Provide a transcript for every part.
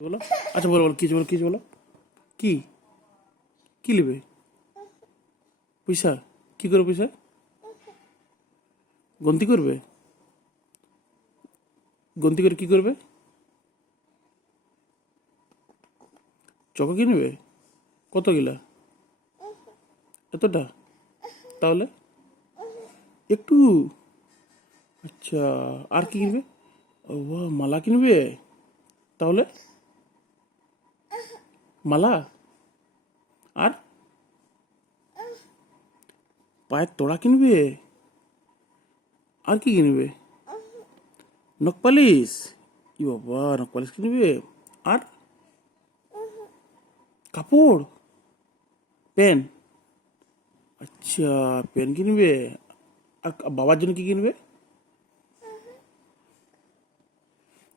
বলো। আচ্ছা বলো বলো কিছু বলো কিছু বলো। কি কি নেবে? পয়সা? কি করবে পয়সা? গন্তি করবে? গন্তি করে কি করবে? চকো কিনবে? কত গিলা? এতটা? তাহলে একটু? আচ্ছা, আর কি কিনবে? ও বাহ, মালা কিনবে? তাহলে মালা? আর পায়ের তোড়া কিনবে? আর কি কিনবে? নখপালিশ? ই বাবা, নখপালিশ কিনবে? আর কাপড়? পেন? আচ্ছা, পেন কিনবে। আর বাবার জন্য কি কিনবে?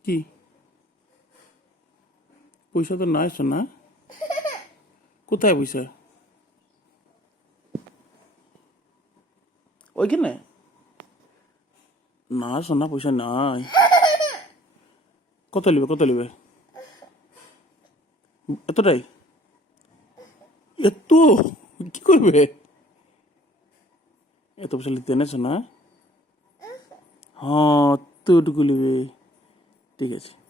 কি? পয়সা তো নাই শোনা। কোথায় পয়সা? ওইখানে? না শোনা, পয়সা নাই। কত নিবে কত নিবে? এতটাই? এত? কি করবে? এত পয়সা নিতে না শোনা। হ্যাঁ, এতটুকু নিবে। ঠিক আছে।